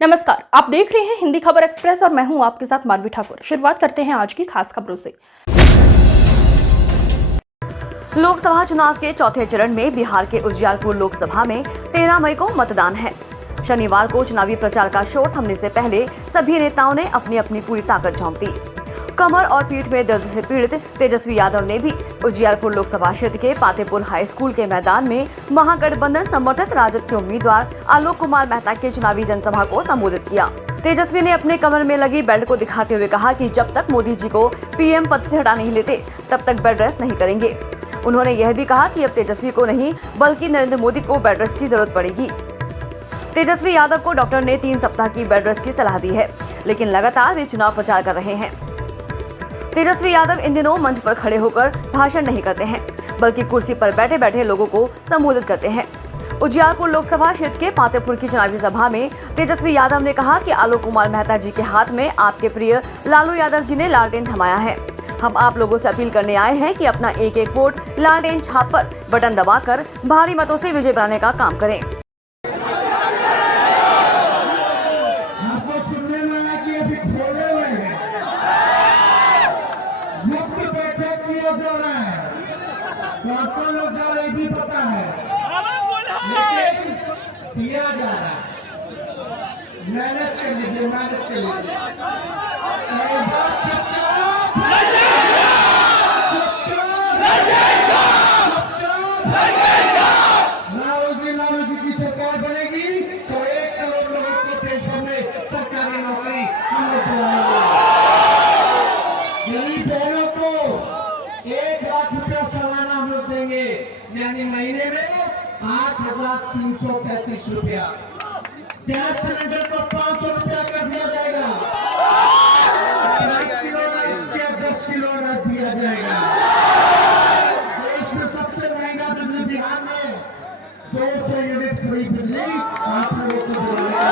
नमस्कार, आप देख रहे हैं हिंदी खबर एक्सप्रेस और मैं हूं आपके साथ मानवी ठाकुर। शुरुआत करते हैं आज की खास खबरों से। लोकसभा चुनाव के चौथे चरण में बिहार के उजियारपुर लोकसभा में 13 मई को मतदान है। शनिवार को चुनावी प्रचार का शोर थमने से पहले सभी नेताओं ने अपनी अपनी पूरी ताकत झोंक दी। कमर और पीठ में दर्द से पीड़ित तेजस्वी यादव ने भी उजियारपुर लोकसभा क्षेत्र के पातेपुर हाई स्कूल के मैदान में महागठबंधन समर्थित राजद के उम्मीदवार आलोक कुमार मेहता के चुनावी जनसभा को संबोधित किया। तेजस्वी ने अपने कमर में लगी बेल्ट को दिखाते हुए कहा कि जब तक मोदी जी को पीएम पद से हटा नहीं लेते तब तक बेड रेस्ट नहीं करेंगे। उन्होंने यह भी कहा कि अब तेजस्वी को नहीं बल्कि नरेंद्र मोदी को बेड रेस्ट की जरूरत पड़ेगी। तेजस्वी यादव को डॉक्टर ने 3 सप्ताह की बेड रेस्ट की सलाह दी है, लेकिन लगातार वे चुनाव प्रचार कर रहे हैं। तेजस्वी यादव इन दिनों मंच पर खड़े होकर भाषण नहीं करते हैं, बल्कि कुर्सी पर बैठे बैठे लोगों को संबोधित करते हैं। उजियारपुर लोकसभा क्षेत्र के पातेपुर की चुनावी सभा में तेजस्वी यादव ने कहा कि आलोक कुमार मेहता जी के हाथ में आपके प्रिय लालू यादव जी ने लालटेन थमाया है। हम आप लोगों से अपील करने आए हैं कि अपना एक एक वोट लालटेन छाप पर बटन दबाकर भारी मतों से विजय बनाने का काम करें। भी पता है, लेकिन दिया जा रहा है। मेहनत कर लीजिए, मेहनत कर लीजिए। लालू जी की सरकार बनेगी तो 1 करोड़ लोगों को देश भर में सरकारी नौकरी हम लोग दिलाएंगे। गरीब बहनों को 1 लाख रुपया सालाना हम लोग देंगे, यानी महीने में 8,333 रुपया। गैस सिलेंडर को 500 रुपया कर दिया जाएगा। 1 किलो इसके 10 किलो दिया जाएगा। देश में सबसे महंगा बिजली बिहार में 200 यूनिट फ्री बिजली आप लोगों को दिलाएगा।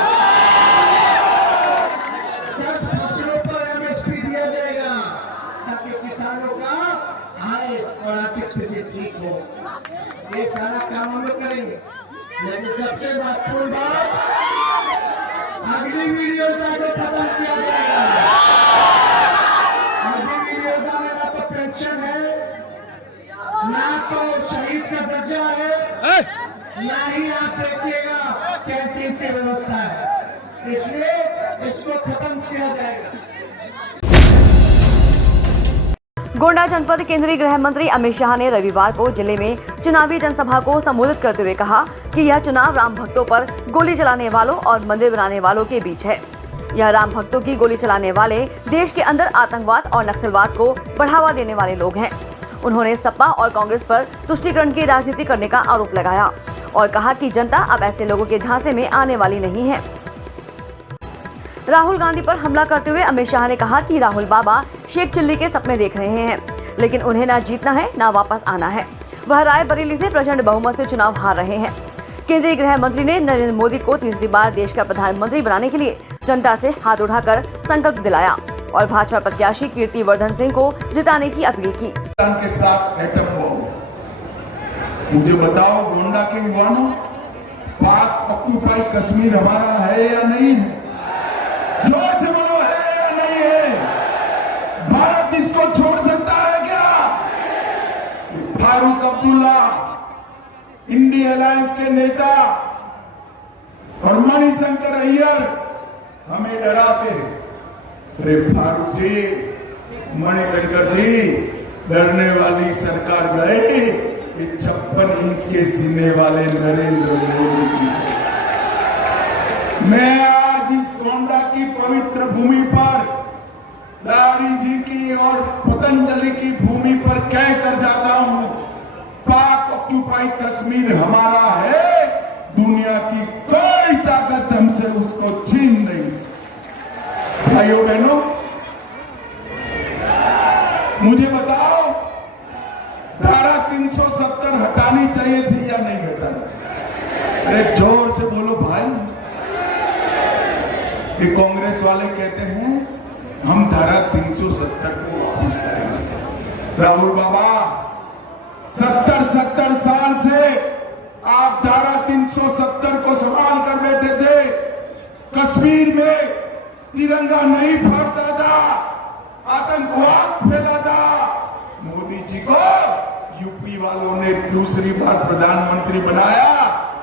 फसलों पर MSP दिया जाएगा ताकि किसानों का आय और आर्थिक स्थिति ठीक हो। ये सारा काम हम लोग करेंगे, लेकिन सबसे महत्वपूर्ण बात अगली वीडियो का जो खत्म किया जाएगा। अगली वीडियो का मेरा तो पेंशन है, ना तो शहीद का दर्जा है, ना ही आप देखिएगा कैंटीन की व्यवस्था है, इसलिए इसको खत्म किया जाएगा। गोंडा जनपद केंद्रीय गृह मंत्री अमित शाह ने रविवार को जिले में चुनावी जनसभा को संबोधित करते हुए कहा कि यह चुनाव राम भक्तों पर गोली चलाने वालों और मंदिर बनाने वालों के बीच है। यह राम भक्तों की गोली चलाने वाले देश के अंदर आतंकवाद और नक्सलवाद को बढ़ावा देने वाले लोग हैं। उन्होंने सपा और कांग्रेस पर तुष्टीकरण की राजनीति करने का आरोप लगाया और कहा कि जनता अब ऐसे लोगों के झांसे में आने वाली नहीं है। राहुल गांधी पर हमला करते हुए अमित शाह ने कहा कि राहुल बाबा शेख चिल्ली के सपने देख रहे हैं, लेकिन उन्हें ना जीतना है ना वापस आना है। वह रायबरेली से प्रचंड बहुमत से चुनाव हार रहे हैं। केंद्रीय गृह मंत्री ने नरेंद्र मोदी को तीसरी बार देश का प्रधानमंत्री बनाने के लिए जनता से हाथ उठाकर संकल्प दिलाया और भाजपा प्रत्याशी कीर्तिवर्धन सिंह को जिताने की अपील की। के साथ एटम बम, मुझे बताओ गोंडा के युवाओं, पाक ऑक्यूपाई कश्मीर हमारा है या नहीं है? जोर से बोलो, है या नहीं है? भारत इसको छोड़ सकता है क्या? फारूक अब्दुल्ला, इंडिया अलायंस के नेता और मणिशंकर अय्यर हमें डराते हैं। अरे फारूक जी, मणिशंकर जी, डरने वाली सरकार गए, ये 56 इंच के सीने वाले नरेंद्र मोदी की। मैं आज इस गोंडा की पवित्र भूमि पर लाड़ी जी की और पतंजलि की भूमि पर कह कर जाता हूं, पाक ऑक्यूपाई कश्मीर हमारा है, दुनिया की कोई ताकत हमसे उसको छीन नहीं सकती। भाइयों बहनों, मुझे बताओ, धारा 370 हटानी चाहिए थी या नहीं हटानी चाहिए? अरे जोर से बोलो भाई। ये कांग्रेस वाले कहते हैं हम धारा 370 को वापस लाएंगे। राहुल बाबा, 70 साल से आप धारा 370 को संभाल कर बैठे थे। कश्मीर में तिरंगा नहीं फहरता था, आतंकवाद फैला था। मोदी जी को यूपी वालों ने दूसरी बार प्रधानमंत्री बनाया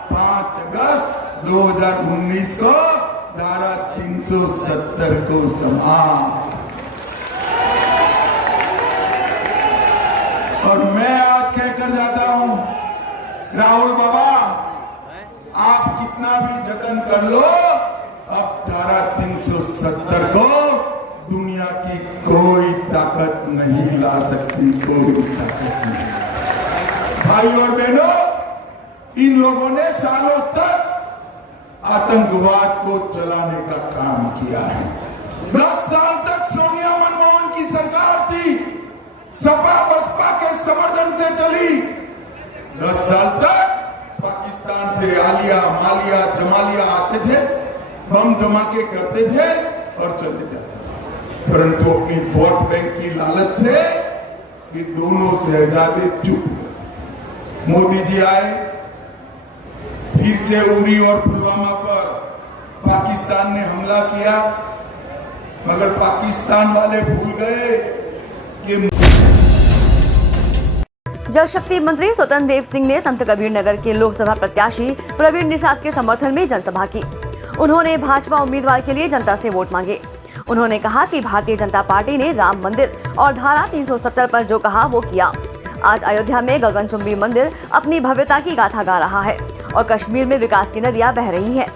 5 अगस्त 2019 को धारा 370 को समाप्त। और मैं आज कहकर जाता हूं, राहुल बाबा आप कितना भी जतन कर लो, अब धारा 370 को दुनिया की कोई ताकत नहीं ला सकती, कोई ताकत नहीं। भाई और बहनों, इन लोगों ने सालों तक आतंकवाद को चलाने का काम किया है। 10 साल तक सोनिया मनमोहन की सरकार थी, सपा बसपा के समर्थन से चली। 10 साल तक पाकिस्तान से आलिया मालिया जमालिया आते थे, बम धमाके करते थे और चले जाते थे, परंतु अपनी वोट बैंक की लालच से ये दोनों शहजादे चुप गए। मोदी जी आए, फिर से उरी और पुलवामा पर पाकिस्तान ने हमला किया, मगर पाकिस्तान वाले भूल गए कि जल शक्ति मंत्री स्वतंत्र देव सिंह ने संत कबीर नगर के लोकसभा प्रत्याशी प्रवीण निषाद के समर्थन में जनसभा की। उन्होंने भाजपा उम्मीदवार के लिए जनता से वोट मांगे। उन्होंने कहा कि भारतीय जनता पार्टी ने राम मंदिर और धारा 370 पर जो कहा वो किया। आज अयोध्या में गगनचुंबी मंदिर अपनी भव्यता की गाथा गा रहा है और कश्मीर में विकास की नदियां बह रही हैं।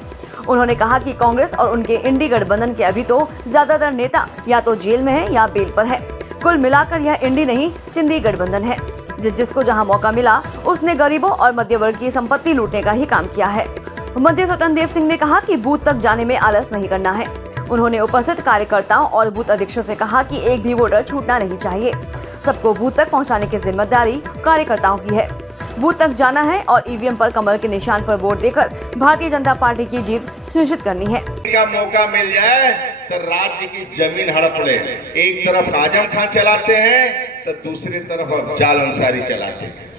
उन्होंने कहा कि कांग्रेस और उनके इंडी गठबंधन के अभी तो ज्यादातर नेता या तो जेल में है या बेल पर है। कुल मिलाकर यह इंडी नहीं चिंदी गठबंधन है। जिसको जहां मौका मिला उसने गरीबों और मध्य वर्ग की संपत्ति लूटने का ही काम किया है। मंत्री स्वतंत्र देव सिंह ने कहा कि बूथ तक जाने में आलस नहीं करना है। उन्होंने उपस्थित कार्यकर्ताओं और बूथ अध्यक्षों से कहा कि एक भी वोटर छूटना नहीं चाहिए। सबको बूथ तक पहुंचाने की जिम्मेदारी कार्यकर्ताओं की है। बूथ तक जाना है और ईवीएम पर कमल के निशान पर वोट देकर भारतीय जनता पार्टी की जीत सुनिश्चित करनी है। का मौका मिल जाए तो राज्य की जमीन हड़प ले। एक तरफ आजम खान चलाते हैं तो दूसरी तरफ अफजाल अंसारी चलाते हैं।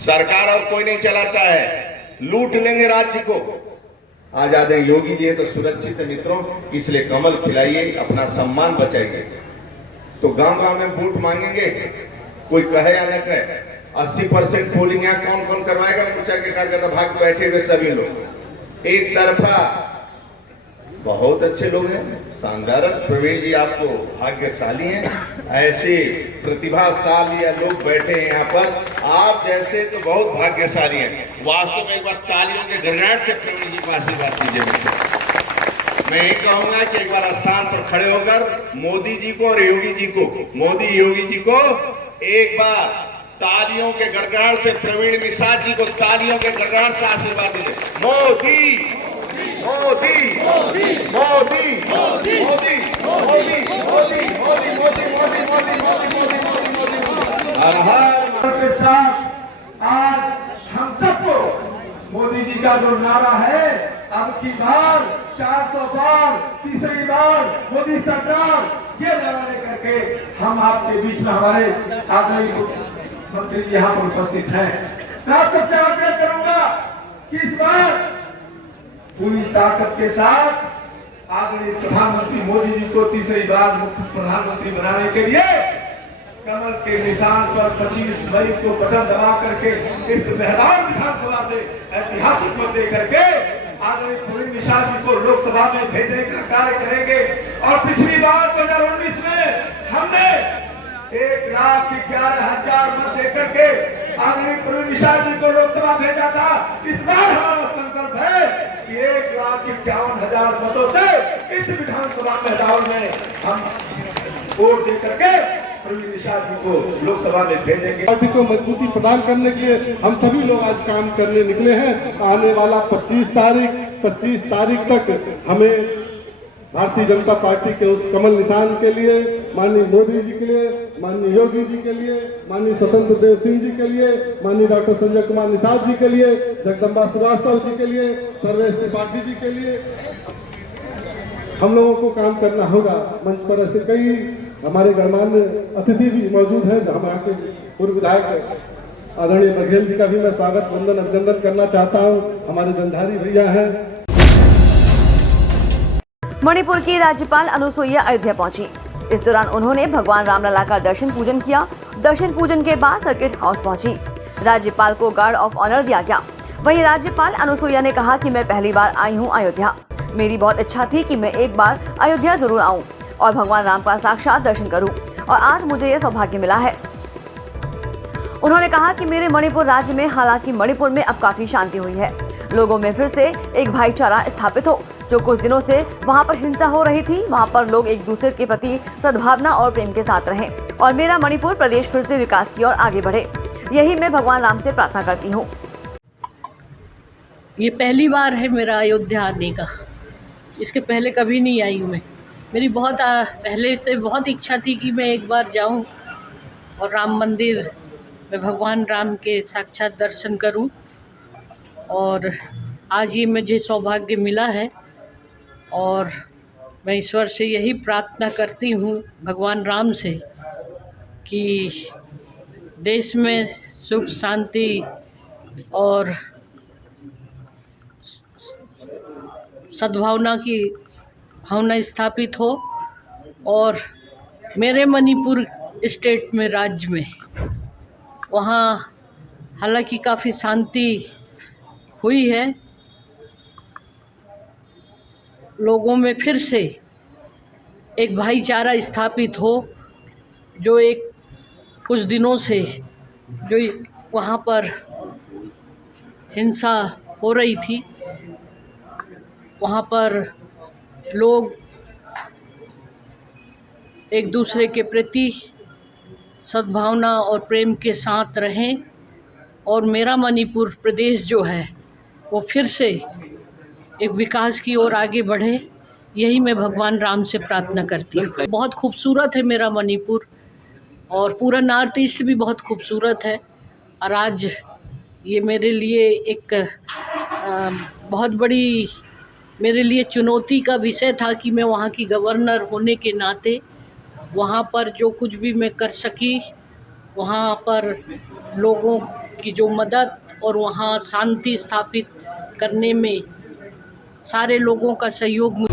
सरकार और कोई नहीं चलाता है, लूट लेंगे राज्य को। आजाद योगी जी है तो सुरक्षित है मित्रों, इसलिए कमल खिलाइए, अपना सम्मान बचाइए। तो गांव-गांव में वोट मांगेंगे, कोई कहे या न कहे। 80% पोलिंग यहाँ कौन कौन करवाएगा? मोर्चा के कार्यकर्ता भाग बैठे हुए सभी लोग एक तरफा। बहुत अच्छे लोग हैं, शानदार। प्रवीण जी आपको भाग्यशाली हैं, ऐसे प्रतिभाशाली लोग बैठे हैं यहाँ पर। आप जैसे तो बहुत भाग्यशाली हैं। वास्तव में एक बार तालियों के गड़गड़ाहट से प्रवीण जी को आशीर्वाद दीजिए। मैं ये कहूंगा कि एक बार स्थान पर खड़े होकर मोदी जी को और योगी जी को, मोदी योगी जी को एक बार तालियों के गड़गड़ाहट से, प्रवीण निषाद जी को तालियों के गड़गड़ाहट से आशीर्वाद दीजिए। मोदी मोदी मोदी मोदी मोदी मोदी मोदी मोदी मोदी मोदी मोदी मोदी मोदी मोदी हर हर के साथ आज हम सबको मोदी जी का जो नारा है, अब की बार 400 बार, तीसरी बार मोदी सरकार, ये नारा लेकर के हम आपके बीच में हमारे आदरणीय मंत्री जी यहाँ पर उपस्थित हैं। मैं आप सबसे आग्रह करूंगा कि इस बार पूरी ताकत के साथ आदरणीय प्रधानमंत्री मोदी जी को तीसरी बार मुख्य प्रधानमंत्री बनाने के लिए कमल के निशान पर 25 मई को बटन दबा करके इस मैदान विधानसभा से ऐतिहासिक मत दे करके आदरणीय प्रवीण निषाद जी को लोकसभा में भेजने का कार्य करेंगे। और पिछली बार 2019 में हमने 1,11,000 मत देकर के आदरणीय प्रवीण निषाद जी को लोकसभा भेजा था। इस बार हमारा संकल्प है कि 1,51,000 मतों से इस विधानसभा मैदान में हम वोट देकर के प्रवीण निषाद जी को लोकसभा में भेजेंगे। पार्टी को मजबूती प्रदान करने के लिए हम सभी लोग आज काम करने निकले हैं। आने वाला 25 तारीख तक हमें भारतीय जनता पार्टी के उस कमल निशान के लिए, माननीय मोदी जी के लिए, माननीय योगी जी के लिए, माननीय स्वतंत्र देव सिंह जी के लिए, माननीय डॉक्टर संजय कुमार निषाद जी के लिए, जगदम्बा श्रीवास्तव जी के लिए, सर्वेश त्रिपाठी जी के लिए हम लोगों को काम करना होगा। मंच पर ऐसे कई हमारे गणमान्य अतिथि भी मौजूद हैं। हमारे के पूर्व विधायक आदरणीय बघेल जी का भी मैं स्वागत वंदन अभिनंदन करना चाहता हूं। हमारे जंधारी भैया हैं, मणिपुर की राज्यपाल अनुसुईया अयोध्या पहुंची। इस दौरान उन्होंने भगवान रामलला का दर्शन पूजन किया। दर्शन पूजन के बाद सर्किट हाउस पहुंची। राज्यपाल को गार्ड ऑफ ऑनर दिया गया। वहीं राज्यपाल अनुसुईया ने कहा कि मैं पहली बार आई हूं अयोध्या। मेरी बहुत इच्छा थी कि मैं एक बार अयोध्या जरूर आऊं और भगवान राम का साक्षात दर्शन करूं और आज मुझे यह सौभाग्य मिला है। उन्होंने कहा कि मेरे मणिपुर राज्य में, हालांकि मणिपुर में अब काफी शांति हुई है, लोगों में फिर से एक भाईचारा स्थापित हो। जो कुछ दिनों से वहां पर हिंसा हो रही थी, वहां पर लोग एक दूसरे के प्रति सद्भावना और प्रेम के साथ रहें और मेरा मणिपुर प्रदेश फिर से विकास की ओर आगे बढ़े। यही मैं भगवान राम से प्रार्थना करती हूँ। ये पहली बार है मेरा अयोध्या आने का। इसके पहले कभी नहीं आई हूँ मैं। मेरी बहुत पहले से बहुत इच्छा थी कि मैं एक बार जाऊँ और राम मंदिर में भगवान राम के साक्षात दर्शन करूं, और आज ये मुझे सौभाग्य मिला है। और मैं ईश्वर से यही प्रार्थना करती हूँ, भगवान राम से, कि देश में सुख शांति और सद्भावना की भावना स्थापित हो और मेरे मणिपुर स्टेट में, राज्य में, वहाँ हालांकि काफ़ी शांति हुई है, लोगों में फिर से एक भाईचारा स्थापित हो। जो एक कुछ दिनों से जो वहाँ पर हिंसा हो रही थी, वहाँ पर लोग एक दूसरे के प्रति सद्भावना और प्रेम के साथ रहें और मेरा मणिपुर प्रदेश जो है वो फिर से एक विकास की ओर आगे बढ़े। यही मैं भगवान राम से प्रार्थना करती हूँ। बहुत खूबसूरत है मेरा मणिपुर और पूरा नॉर्थ ईस्ट भी बहुत खूबसूरत है। और आज ये मेरे लिए एक बहुत बड़ी मेरे लिए चुनौती का विषय था कि मैं वहाँ की गवर्नर होने के नाते वहाँ पर जो कुछ भी मैं कर सकी, वहाँ पर लोगों की जो मदद और वहाँ शांति स्थापित करने में सारे लोगों का सहयोग।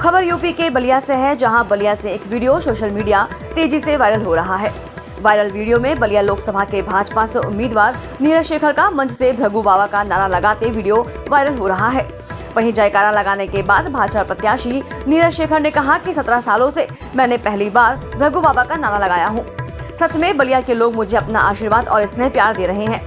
खबर यूपी के बलिया से है, जहां बलिया से एक वीडियो सोशल मीडिया तेजी से वायरल हो रहा है। वायरल वीडियो में बलिया लोकसभा के भाजपा से उम्मीदवार नीरज शेखर का मंच से भृगु बाबा का नारा लगाते वीडियो वायरल हो रहा है। वहीं जयकारा लगाने के बाद भाजपा प्रत्याशी नीरज शेखर ने कहा कि 17 सालों से मैंने पहली बार भृगु बाबा का नारा लगाया हूँ। सच में बलिया के लोग मुझे अपना आशीर्वाद और स्नेह प्यार दे रहे हैं।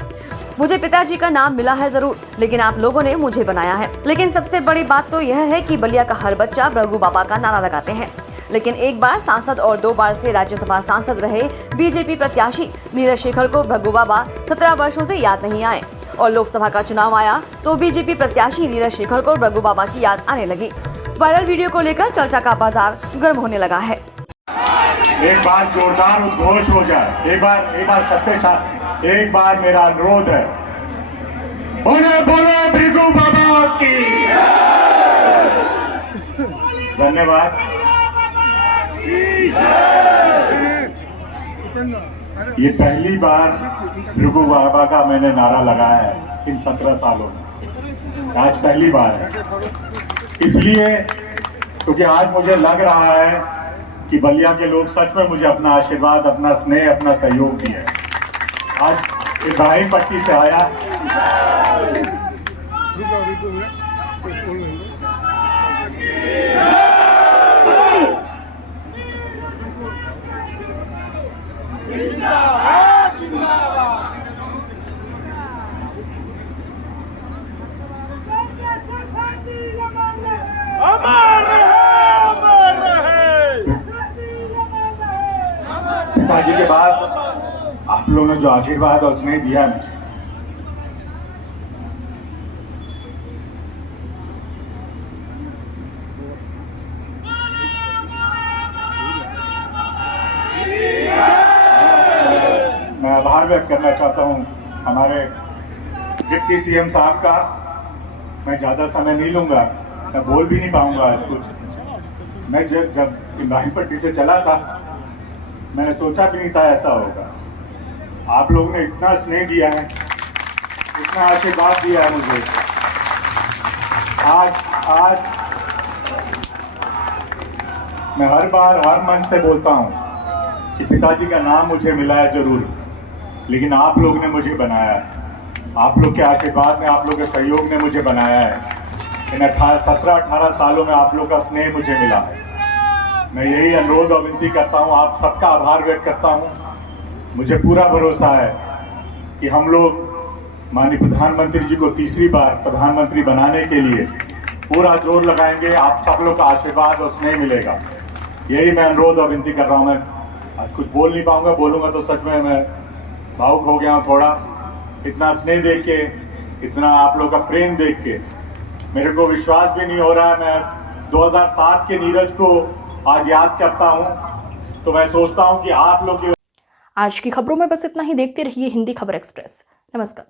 मुझे पिताजी का नाम मिला है जरूर, लेकिन आप लोगों ने मुझे बनाया है। लेकिन सबसे बड़ी बात तो यह है कि बलिया का हर बच्चा भृगु बाबा का नारा लगाते हैं। लेकिन एक बार सांसद और 2 बार से राज्यसभा सांसद रहे बीजेपी प्रत्याशी नीरज शेखर को भृगु बाबा 17 वर्षों से याद नहीं आए और लोकसभा का चुनाव आया तो बीजेपी प्रत्याशी नीरज शेखर को भृगु बाबा की याद आने लगी। वायरल वीडियो को लेकर चर्चा का बाजार गर्म होने लगा है। एक बार जोरदार उद्घोष हो जाए, एक बार सबसे अच्छा, एक बार मेरा अनुरोध है, बोले बोले भृगु बाबा की। धन्यवाद। ये पहली बार भृगु बाबा का मैंने नारा लगाया है इन 17 सालों में। आज पहली बार है, इसलिए क्योंकि आज मुझे लग रहा है कि बलिया के लोग सच में मुझे अपना आशीर्वाद, अपना स्नेह, अपना सहयोग दिया। आज इब्राहिम पट्टी से आया, पिताजी के बाद आप लोगों ने जो आशीर्वाद और स्नेह दिया मुझे, मैं आभार व्यक्त करना चाहता हूं हमारे डिप्टी सीएम साहब का। मैं ज्यादा समय नहीं लूंगा, मैं बोल भी नहीं पाऊंगा आज कुछ। मैं जब इब्राहिम पट्टी से चला था, मैंने सोचा भी नहीं था ऐसा होगा। आप लोगों ने इतना स्नेह दिया है, इतना आशीर्वाद दिया है मुझे। आज आज मैं हर बार हर मन से बोलता हूं कि पिताजी का नाम मुझे मिला है जरूर, लेकिन आप लोग ने मुझे बनाया है। आप लोग के आशीर्वाद में, आप लोग के सहयोग ने मुझे बनाया है। इन 17-18 सालों में आप लोग का स्नेह मुझे मिला है। मैं यही अनुरोध और विनती करता हूं, आप सबका आभार व्यक्त करता हूं। मुझे पूरा भरोसा है कि हम लोग माननीय प्रधानमंत्री जी को तीसरी बार प्रधानमंत्री बनाने के लिए पूरा जोर लगाएंगे। आप सब लोग का आशीर्वाद और स्नेह मिलेगा। यही मैं अनुरोध और विनती कर रहा हूं। मैं आज कुछ बोल नहीं पाऊंगा, बोलूंगा तो सच में मैं भावुक हो गया हूं थोड़ा। इतना स्नेह देख के, इतना आप लोग का प्रेम देख के मेरे को विश्वास भी नहीं हो रहा है। मैं 2007 के नीरज को आज याद करता हूं, तो मैं सोचता हूं कि आप लोग की आज की खबरों में बस इतना ही। देखते रहिए हिंदी खबर एक्सप्रेस। नमस्कार।